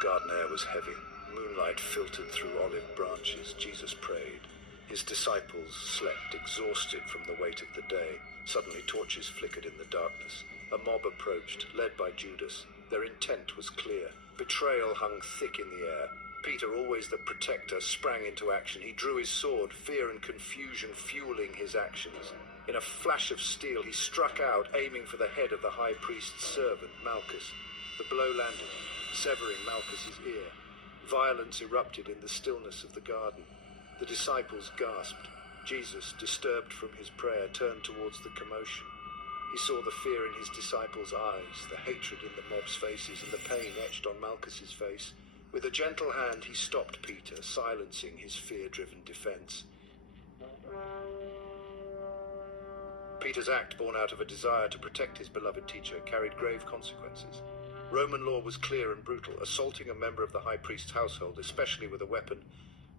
garden air was heavy. Moonlight filtered through olive branches. Jesus prayed. His disciples slept, exhausted from the weight of the day. Suddenly torches flickered in the darkness. A mob approached, led by Judas. Their intent was clear. Betrayal hung thick in the air. Peter, always the protector, sprang into action. He drew his sword, fear and confusion fueling his actions. In a flash of steel, he struck out, aiming for the head of the high priest's servant, Malchus. The blow landed, severing Malchus's ear. Violence erupted in the stillness of the garden. The disciples gasped. Jesus, disturbed from his prayer, turned towards the commotion. He saw the fear in his disciples' eyes, the hatred in the mob's faces, and the pain etched on Malchus's face. With a gentle hand, he stopped Peter, silencing his fear-driven defense. Peter's act, born out of a desire to protect his beloved teacher, carried grave consequences. Roman law was clear and brutal. Assaulting a member of the high priest's household, especially with a weapon,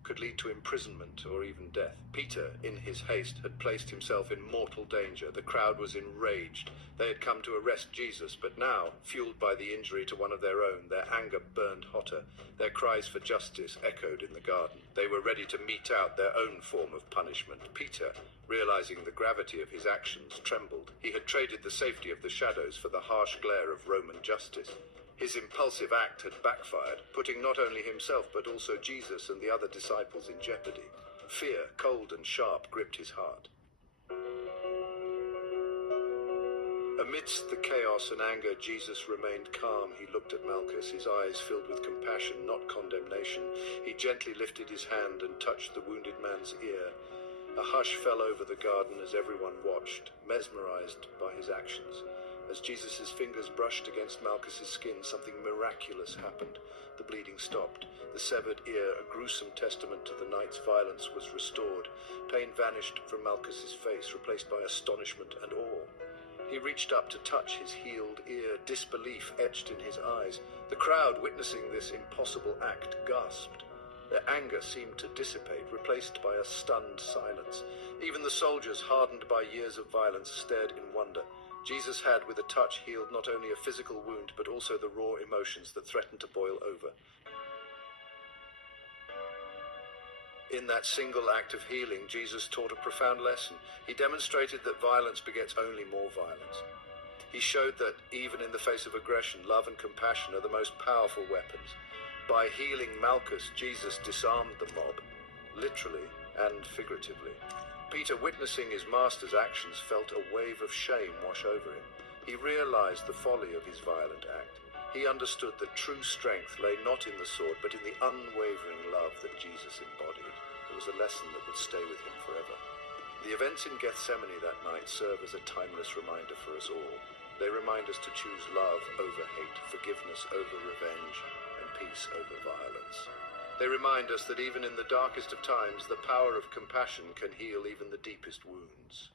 could lead to imprisonment or even death. Peter, in his haste, had placed himself in mortal danger. The crowd was enraged. They had come to arrest Jesus, but now, fueled by the injury to one of their own, their anger burned hotter. Their cries for justice echoed in the garden. They were ready to mete out their own form of punishment. Peter, realizing the gravity of his actions, trembled. He had traded the safety of the shadows for the harsh glare of Roman justice. His impulsive act had backfired, putting not only himself but also Jesus and the other disciples in jeopardy. Fear, cold and sharp, gripped his heart. Amidst the chaos and anger, Jesus remained calm. He looked at Malchus, his eyes filled with compassion, not condemnation. He gently lifted his hand and touched the wounded man's ear. A hush fell over the garden as everyone watched, mesmerized by his actions. As Jesus' fingers brushed against Malchus's skin, something miraculous happened. The bleeding stopped. The severed ear, a gruesome testament to the night's violence, was restored. Pain vanished from Malchus's face, replaced by astonishment and awe. He reached up to touch his healed ear, disbelief etched in his eyes. The crowd, witnessing this impossible act, gasped. Their anger seemed to dissipate, replaced by a stunned silence. Even the soldiers, hardened by years of violence, stared in wonder. Jesus had, with a touch, healed not only a physical wound, but also the raw emotions that threatened to boil over. In that single act of healing, Jesus taught a profound lesson. He demonstrated that violence begets only more violence. He showed that, even in the face of aggression, love and compassion are the most powerful weapons. By healing Malchus, Jesus disarmed the mob, literally and figuratively. Peter, witnessing his master's actions, felt a wave of shame wash over him. He realized the folly of his violent act. He understood that true strength lay not in the sword, but in the unwavering love that Jesus embodied. It was a lesson that would stay with him forever. The events in Gethsemane that night serve as a timeless reminder for us all. They remind us to choose love over hate, forgiveness over revenge, and peace over violence. They remind us that even in the darkest of times, the power of compassion can heal even the deepest wounds.